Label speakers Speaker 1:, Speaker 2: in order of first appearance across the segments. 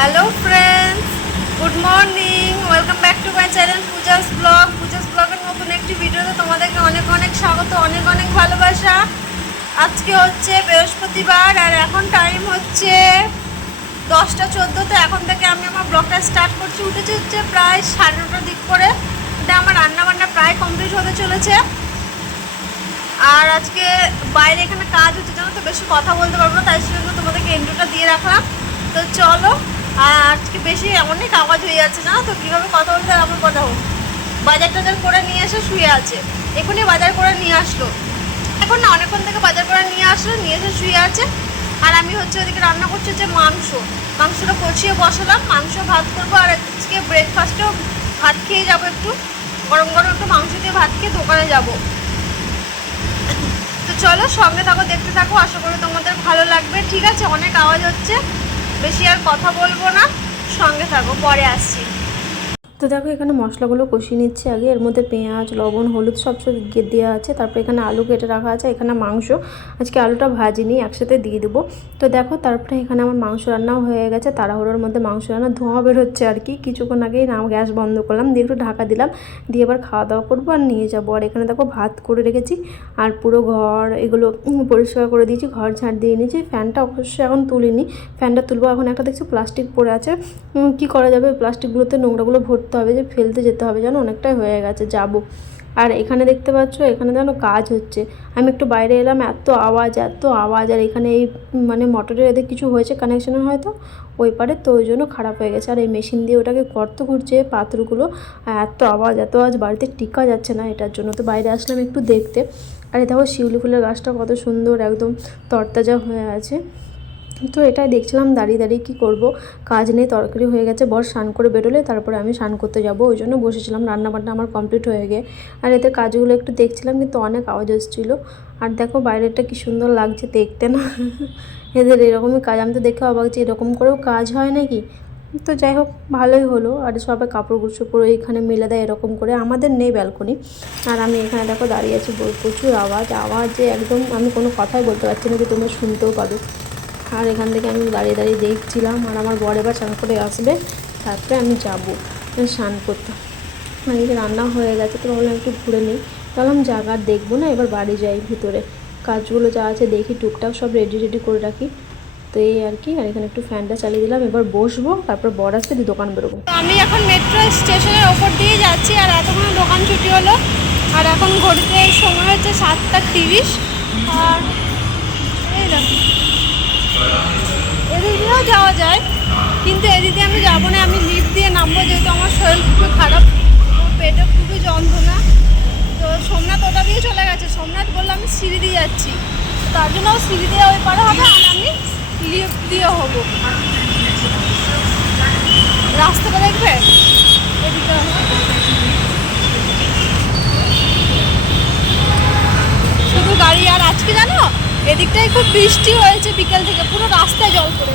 Speaker 1: Hello friends good morning welcome back to my channel Puja's blog Puja's ব্লগের নতুন একটি ভিডিওতে তোমাদেরকে অনেক অনেক স্বাগত, অনেক অনেক ভালোবাসা। আজকে হচ্ছে বৃহস্পতিবার আর এখন টাইম হচ্ছে দশটা চোদ্দোতে। এখন থেকে আমি আমার ব্লগটা স্টার্ট করছি। উঠেছি হচ্ছে প্রায় সাড়ে নটার দিক করে। এটা আমার রান্নাবান্না প্রায় কমপ্লিট হতে চলেছে। আর আজকে বাইরে এখানে কাজ হচ্ছে, জানো তো, বেশি কথা বলতে পারব না, তাই জন্য তোমাদেরকে এন্ট্রিটা দিয়ে রাখলাম। তো চলো আর আজকে বেশি অনেক আওয়াজ হয়ে যাচ্ছে, জানো তো? কীভাবে কথা বলতে আমার কথা হোক বাজার টাজার করে নিয়ে এসে শুয়ে আছে। এখনই বাজার করে নিয়ে আসলো। এখন না, অনেকক্ষণ থেকে বাজার করে নিয়ে আসলো, নিয়ে এসে শুয়ে আছে। আর আমি হচ্ছে ওদিকে রান্না করছি হচ্ছে মাংস। মাংসটা কষিয়ে বসালাম। মাংস, ভাত করব। আর আজকে ব্রেকফাস্টেও ভাত খেয়ে যাব একটু। গরম গরম একটু মাংস দিয়ে ভাত খেয়ে দোকানে যাব। তো চলো সঙ্গে থাকো, দেখতে থাকো। আশা করি তোমাদের ভালো লাগবে। ঠিক আছে, অনেক আওয়াজ হচ্ছে। বেশি আর কথা বলব না। সঙ্গে থাকো পরে আসছি।
Speaker 2: তো দেখো, এখানে মশলাগুলো কষিয়ে নিচ্ছে আগে। এর মধ্যে পেঁয়াজ, লবণ, হলুদ সব সব দেওয়া আছে। তারপর এখানে আলু কেটে রাখা আছে। এখানে মাংস। আজকে আলুটা ভাজি ভাজিনি একসাথে দিয়ে দেবো। তো দেখো, তারপরে এখানে আমার মাংস রান্নাও হয়ে গেছে। তাড়াহুড়োর মধ্যে মাংস রান্না ধোঁয়া বের হচ্ছে আর কি। কিছুক্ষণ আগেই না গ্যাস বন্ধ করলাম। দিয়ে একটু ঢাকা দিলাম। দিয়ে এবার খাওয়া দাওয়া করব আর নিয়ে যাব। আর এখানে দেখো, ভাত করে রেখেছি। আর পুরো ঘর এগুলো পরিষ্কার করে দিয়েছি। ঘর ঝাড় দিয়ে নিয়েছি। ফ্যানটা অবশ্যই এখন তুলিনি। ফ্যানটা তুলবো। এখন একটা দেখছি প্লাস্টিক পড়ে আছে। কি করা যাবে? প্লাস্টিকগুলোতে নোংরাগুলো ভরতে হবে যে ফেলতে যেতে হবে, যেন অনেকটাই হয়ে গেছে, যাব। আর এখানে দেখতে পাচ্ছ, এখানে যেন কাজ হচ্ছে। আমি একটু বাইরে এলাম, এত আওয়াজ এত আওয়াজ, আর এখানে এই মানে মোটরের এদের কিছু হয়েছে কানেকশানে হয়তো? ওই পারে তো ওই জন্য খারাপ হয়ে গেছে। আর এই মেশিন দিয়ে ওটাকে গর্ত ঘুরছে পাথরগুলো, আর এত আওয়াজ এত আওয়াজ, বাড়িতে টিকা যাচ্ছে না এটার জন্য। তো বাইরে আসলাম একটু দেখতে। আর দেখো শিউলি ফুলের গাছটা কত সুন্দর, একদম তরতাজা হয়ে আছে। তো এটাই দেখছিলাম, দাঁড়িয়ে দাঁড়িয়ে কী করব। কাজ নেই, তরকারি হয়ে গেছে, বর স্নান করে বেরোলে তারপরে আমি স্নান করতে যাব, ওই জন্য বসেছিলাম, রান্নাবান্না আমার কমপ্লিট হয়ে গিয়ে। আর এদের কাজগুলো একটু দেখছিলাম, কিন্তু অনেক আওয়াজ হচ্ছিল আর দেখো বাইরেটা কি সুন্দর লাগছে দেখতে না। এদের এরকমই কাজ, আমি তো দেখে অবাক যে এরকম করেও কাজ হয় নাকি? তো যাই হোক, ভালোই হলো। আর সবাই কাপড় চোপড় এখানে মেলে দেয়, এরকম করে। আমাদের নেই ব্যালকনি আর আমি এখানে দেখো দাঁড়িয়ে আছি প্রচুর আওয়াজ। আওয়াজে একদম আমি কোনো কথাই বলতে পারছি না যে তোমরা শুনতেও পাবে। আর এখান থেকে আমি দাঁড়িয়ে দাঁড়িয়ে দেখছিলাম আর আমার বর এবার স্নান করে আসবে, তারপরে আমি যাব স্নান করতে। এদিকে রান্না হয়ে গেছে, তো ভাবলাম একটু ঘুরে নিই। ভাবলাম জায়গা দেখব না, এবার বাড়ি যাই ভিতরে। কাজগুলো যা আছে দেখি, টুকটাক সব রেডি রেডি করে রাখি। তো এই আর কি, আর এখানে একটু ফ্যানটা চালিয়ে দিলাম, এবার বসবো, তারপর বর আসবে, দিয়ে দোকান বেরোবো।
Speaker 1: আমি এখন মেট্রো স্টেশনের ওপর দিয়ে যাচ্ছি, আর এতক্ষণ দোকান ছুটি হলো। আর এখন ঘড়িতে সময় হচ্ছে সাতটা তিরিশ। আর এই দিয়েও যাওয়া যায়। কিন্তু এদিকে আমি যাব না, আমি লিফট দিয়ে নামবো, যেহেতু আমার শরীর খুবই খারাপ পেটে খুবই যন্ত্রণা। তো সোমনাথ ওটা দিয়ে চলে গেছে। সোমনাথ বলল আমি সিঁড়ি দিয়ে যাচ্ছি। তার জন্য সিঁড়ি দিয়ে ওই পারে হবে আর আমি লিফট দিয়ে হব। রাস্তাটা দেখবে? এদিকে শুধু গাড়ি আর আজকে জানো? এদিকটায় খুব বৃষ্টি হয়েছে বিকেল থেকে, পুরো রাস্তায় জল পড়ে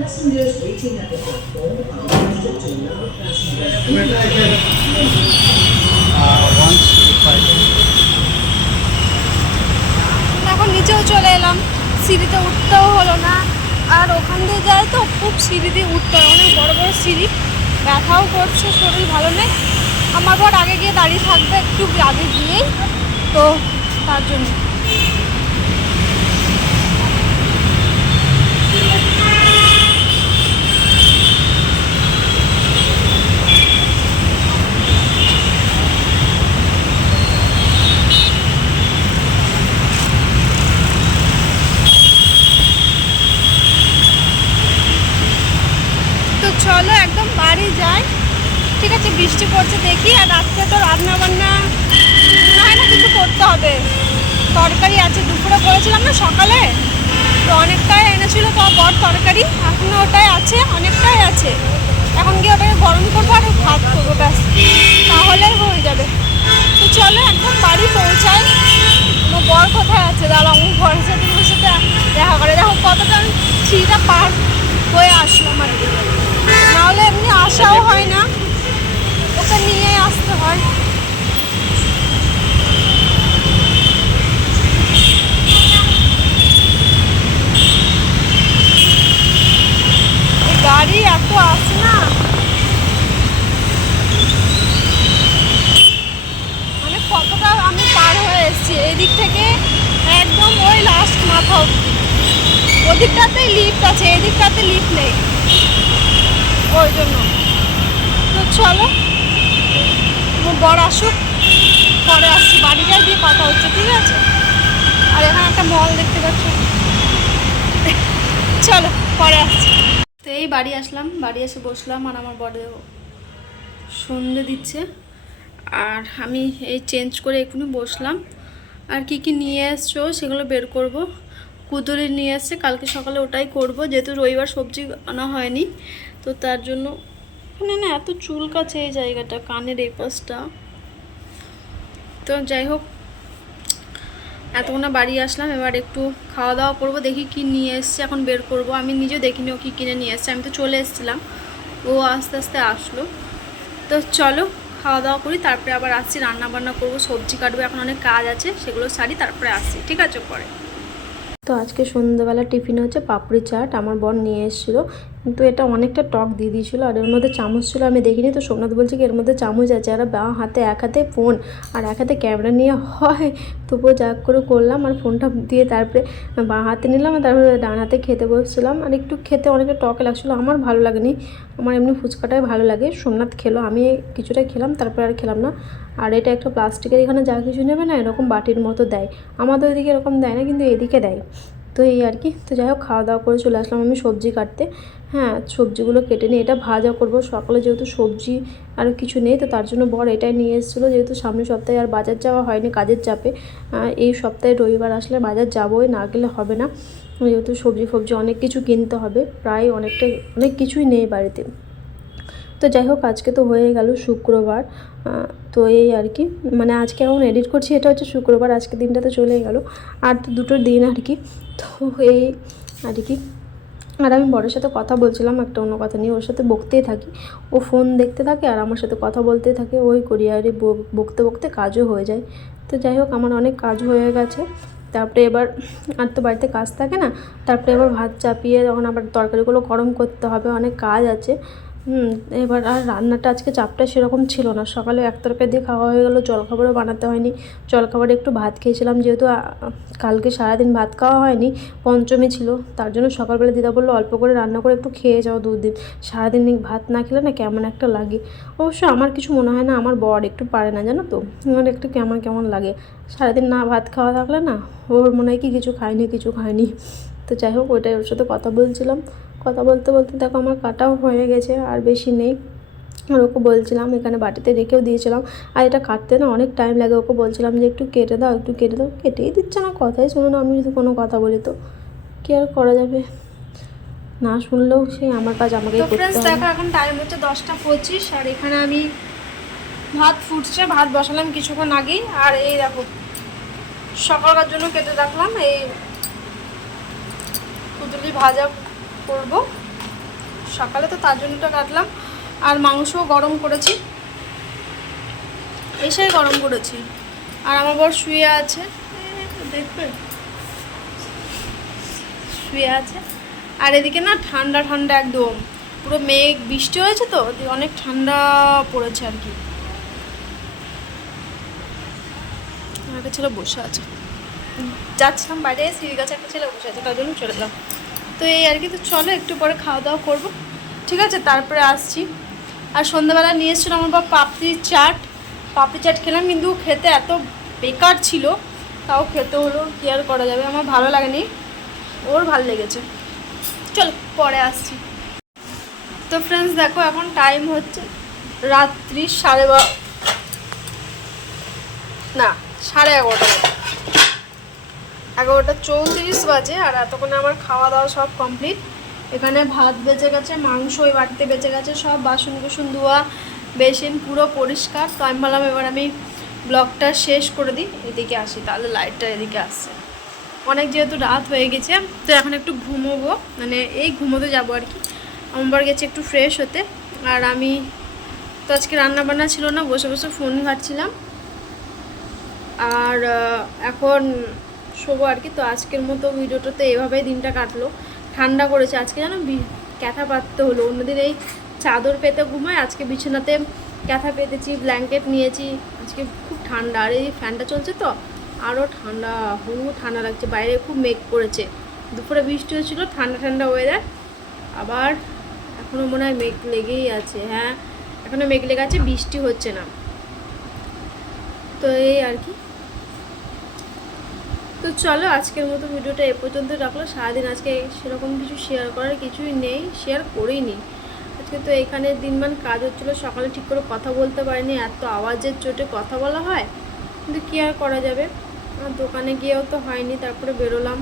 Speaker 3: Passengers waiting at the platform are requested to allow passengers.
Speaker 1: এখন নিচেও চলে এলাম। সিঁড়িতে উঠতেও হলো না। আর ওখান দিয়ে যায় তো খুব সিঁড়ি দিয়ে উঠতে হয়। অনেক বড় বড় সিঁড়ি। ব্যথাও করছে, শরীর ভালো নেই। আমার পর আগে গিয়ে দাঁড়িয়ে থাকবে একটু আগে গিয়েই। তো তার জন্য তো চলো একদম বাড়ি যাই। ঠিক আছে, বৃষ্টি পড়ছে দেখি, আর রাত্রে তো রান্না বান্না হয় না কিছু করতে হবে। তরকারি আছে, দুপুরে করেছিলাম না সকালে? তো অনেকটাই এনেছিল তো বর তরকারি, এখনও ওটাই আছে, অনেকটাই আছে। এখন গিয়ে ওটাকে গরম করব আর ভাত করব, ব্যাস। তাহলে হয়ে যাবে। তো চলো একদম বাড়ি পৌঁছাই। আমার বর কোথায় আছে? দাঁড়াও আমার বরের সাথে সাথে দেখা করে, দেখো কতটা সিঁড়িটা পার হয়ে আসলাম আর কি। নাহলে এমনি আসাও হয় না। ওকে নিয়ে আসতে হয়। গাড়ি এত আসে না। মানে কতটা আমি পার হয়ে এসেছি। এদিক থেকে একদম ওই লাস্ট আছে, এদিকটাতে লিফট নেই। ওই জন্য। তো চলো বর আসুক, পরে আসছি, বাড়ি যাই, দিয়ে কথা হচ্ছে, ঠিক আছে? আর এখানে একটা মল দেখতে পাচ্ছ। চলো, পরে আসছি।
Speaker 2: তো এই বাড়ি আসলাম, বাড়ি এসে বসলাম, আর আমার বড় সন্ধে দিচ্ছে। আর আমি এই চেঞ্জ করে এখনই বসলাম। আর কি কি নিয়ে এসছো, সেগুলো বের করব। কুদুরি নিয়ে এসছে, কালকে সকালে ওটাই করব, যেহেতু রবিবার সবজি আনা হয়নি, তো তার জন্য এখানে না এত চুল কাছে এই জায়গাটা, কানের এই পাশটা। তো যাই হোক, এতক্ষণ বাড়ি আসলাম, এবার একটু খাওয়া দাওয়া করব, দেখি কি নিয়ে এসছে, এখন বের করব। আমি নিজে দেখিনি ও কী কিনে নিয়ে এসছে, আমি তো চলে এসেছিলাম, ও আস্তে আস্তে আসলো। তো চলো খাওয়া দাওয়া করি, তারপরে আবার আসছি রান্না বান্না করব, সবজি কাটবো, এখন অনেক কাজ আছে, সেগুলো সারি, তারপরে আসছি, ঠিক আছে পরে। তো আজকে সন্ধ্যাবেলা টিফিন হচ্ছে পাপড়ি চাট। আমার বর নিয়ে এসেছিল। কিন্তু এটা অনেকটা টক দিয়ে দিয়েছিলো আর এর মধ্যে চামচ ছিল, আমি দেখিনি তো। সোমনাথ বলছে কি, এর মধ্যে চামচ আছে আর বাঁ হাতে, এক হাতে ফোন আর এক হাতে ক্যামেরা নিয়ে হয় তবুও যা করে করলাম আর ফোনটা দিয়ে তারপরে বাঁ হাতে নিলাম আর তারপরে ডান হাতে খেতে বসছিলাম আর একটু খেতে অনেকটা টক লাগছিল, আমার ভালো লাগেনি, আমার এমনি ফুচকাটাই ভালো লাগে। সোমনাথ খেলো, আমি কিছুটা খেলাম, তারপরে আর খেলাম না। আর এটা একটা প্লাস্টিকের এখানে যা কিছু নেবে না, এরকম বাটির মতো দেয়। আমাদের ওইদিকে এরকম দেয় না, কিন্তু এদিকে দেয়। তো এই আর কি। তো যাই হোক, খাওয়া দাওয়া করে চলে আসলাম আমি সবজি কাটতে। হ্যাঁ সবজিগুলো কেটে নিয়ে এটা ভাজা করব। সকালে যেহেতু সবজি আর কিছু নেই, তো তার জন্য বর এটাই নিয়ে এসেছিল। যেহেতু সামনের সপ্তাহে আর বাজার যাওয়া হয়নি কাজের চাপে এই সপ্তাহে রবিবার আসলে বাজার যাবোই, না গেলে হবে না। যেহেতু সবজি ফবজি অনেক কিছু কিনতে হবে, প্রায় অনেকটা, অনেক কিছুই নেই বাড়িতে। তো যাই হোক, আজকে তো হয়ে গেল শুক্রবার তো এই আর কি। মানে আজকে এখন এডিট করছি, এটা হচ্ছে শুক্রবার, আজকে দিনটা তো চলে গেল। আর তো দুটো দিন আর কি। তো এই আর কি। আর আমি বড়ের সাথে কথা বলছিলাম একটা অন্য কথা নিয়ে, ওর সাথে বকতেই থাকি। ও ফোন দেখতে থাকে আর আমার সাথে কথা বলতে থাকে। ওই করি আর বকতে বকতে কাজও হয়ে যায়। তো যাই হোক, আমার অনেক কাজ হয়ে গেছে। তারপরে এবার আর তো বাড়িতে কাজ থাকে না, তারপরে এবার ভাত চাপিয়ে তখন আবার তরকারিগুলো গরম করতে হবে, অনেক কাজ আছে। হুম। এবার আর রান্নাটা আজকে চাপটা সেরকম ছিল না। সকালে এক তরকারি দিয়ে খাওয়া হয়ে গেলো, জলখাবারও বানাতে হয়নি। জলখাবারে একটু ভাত খেয়েছিলাম, যেহেতু কালকে সারাদিন ভাত খাওয়া হয়নি, পঞ্চমী ছিল, তার জন্য সকালবেলা দিদা বলল, অল্প করে রান্না করে একটু খেয়ে যাও দুদিন। সারাদিন ভাত না খেলে না কেমন একটা লাগে। অবশ্য আমার কিছু মনে হয় না, আমার বর একটু পারে না, জানো তো? আমার একটু কেমন কেমন লাগে। সারাদিন না ভাত খাওয়া থাকলে না, ওর মনে হয় কি কিছু খায়নি কিছু খায়নি। তো যাই হোক, ওইটাই ওর সাথে কথা বলছিলাম। কথা বলতে বলতে দেখো আমার কাটাও হয়ে গেছে আর বেশি নেই। আর ওকে বলছিলাম এখানে বাটিতে রেখেও দিয়েছিলাম। আর এটা কাটতে না অনেক টাইম লাগে। ওকে বলছিলাম যে একটু কেটে দাও একটু কেটে দাও। কেটেই দিচ্ছে না কথাই শুনে না। আমি যদি কোনো কথা বলি তো কী আর করা যাবে? না শুনলেও সেই আমার কাজ হবে।
Speaker 1: দেখো এখন টাইম হচ্ছে দশটা পঁচিশ। আর এখানে আমি ভাত ফুটছে ভাত বসালাম কিছুক্ষণ আগেই। আর এই দেখো সকালকার জন্য কেটে রাখলাম। এই কুদুলি ভাজা করব। সকালে তো তার জন্যটা কাটলাম। আর মাংস গরম করেছি। এসেই গরম করেছি। আর আমার বর শুয়ে আছে। দেখবে? শুয়ে আছে। আর এদিকে না ঠান্ডা ঠান্ডা একদম। পুরো মেঘ, বৃষ্টি হয়েছে তো অনেক ঠান্ডা পড়েছে আর কি। একটা ছেলে বসে আছে। যাচ্ছিলাম বাইরে, সিঁড়ি গাছে একটা ছেলে বসে আছে, তার জন্য চলে এলাম। তো এই আর কি, তো চলো একটু পরে খাওয়া দাওয়া করব। ঠিক আছে, তারপরে আসছি। আর সন্ধ্যাবেলা নিয়ে এসেছিল আমার বাবা পাপড়ি চাট। পাপড়ি চাট খেলাম, কিন্তু খেতে এত বেকার ছিল, তাও খেতে হলো, কি আর করা যাবে? আমার ভালো লাগেনি। ওর ভালো লেগেছে। চলো, পরে আসছি। তো ফ্রেন্ডস দেখো, এখন টাইম হচ্ছে রাত্রি সাড়ে বা না, সাড়ে এগারোটা। এগারোটা চৌত্রিশ বাজে আর এতক্ষণে আমার খাওয়া দাওয়া সব কমপ্লিট এখানে ভাত বেঁচে গেছে, মাংস ওই বাড়িতে বেঁচে গেছে, সব বাসন কুসুন ধোয়া, বেসিন পুরো পরিষ্কার। তো আমি ভাবলাম এবার আমি ব্লগটা শেষ করে দিই, এদিকে আসি, তাহলে লাইটটা এদিকে আসছে। অনেক যেহেতু রাত হয়ে গেছে, তো এখন একটু ঘুমোবো মানে এই ঘুমোতে যাব আর কি। আমার গেছে একটু ফ্রেশ হতে, আর আমি তো আজকে রান্না বান্না ছিল না, বসে বসে ফোন ঘাটছিলাম। আর এখন শোবো আর কি। তো আজকের মতো ভিডিওটা তো এভাবেই দিনটা কাটলো। ঠান্ডা করেছে। আজকে যেন ক্যাথা পাততে হলো। অন্যদিন এই চাদর পেতে ঘুমায়। আজকে বিছানাতে ক্যাথা পেতেছি ব্ল্যাঙ্কেট নিয়েছি। আজকে খুব ঠান্ডা। আর এই ফ্যানটা চলছে তো আরও ঠান্ডা, হু, ঠান্ডা লাগছে। বাইরে খুব মেঘ করেছে। দুপুরে বৃষ্টি হচ্ছিল ঠান্ডা ঠান্ডা ওয়েদার আবার এখনও মনে হয় মেঘ লেগেই আছে। হ্যাঁ এখনও মেঘ লেগে আছে, বৃষ্টি হচ্ছে না। তো এই আর কি। তো চলো আজকের মতো ভিডিওটা এ পর্যন্ত রাখল সারাদিন আজকে সেরকম কিছু শেয়ার করার কিছুই নেই শেয়ার করেই আজকে তো এখানে দিনমান কাজ হচ্ছিল, সকালে ঠিক করে কথা বলতে পারিনি, এত আওয়াজের চোটে কথা বলা হয়, কিন্তু কী আর করা যাবে? দোকানে গিয়েও তো হয়নি, তারপরে বেরোলাম।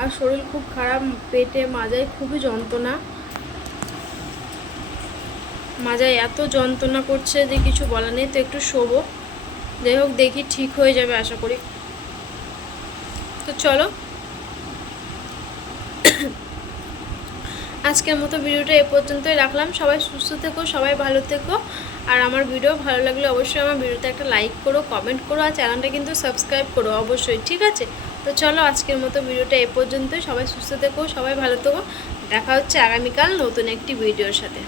Speaker 1: আর শরীর খুব খারাপ, পেটে মাজায় খুবই যন্ত্রণা। মাজায় এত যন্ত্রণা করছে যে কিছু বলার নেই, তো একটু শোবো। যাই হোক, দেখি ঠিক হয়ে যাবে, আশা করি। তো চলো। আজকের মতো ভিডিওটা এ পর্যন্তই রাখলাম। সবাই সুস্থ থেকো, সবাই ভালো থেকো। আর আমার ভিডিও ভালো লাগলে অবশ্যই আমার ভিডিওতে একটা লাইক করো কমেন্ট করো, আর চ্যানেলটা কিন্তু সাবস্ক্রাইব করো অবশ্যই, ঠিক আছে? তো চলো আজকের মতো ভিডিওটা এ পর্যন্তই। সবাই সুস্থ থেকো, সবাই ভালো থেকো। দেখা হচ্ছে আগামীকাল নতুন একটি ভিডিওর সাথে।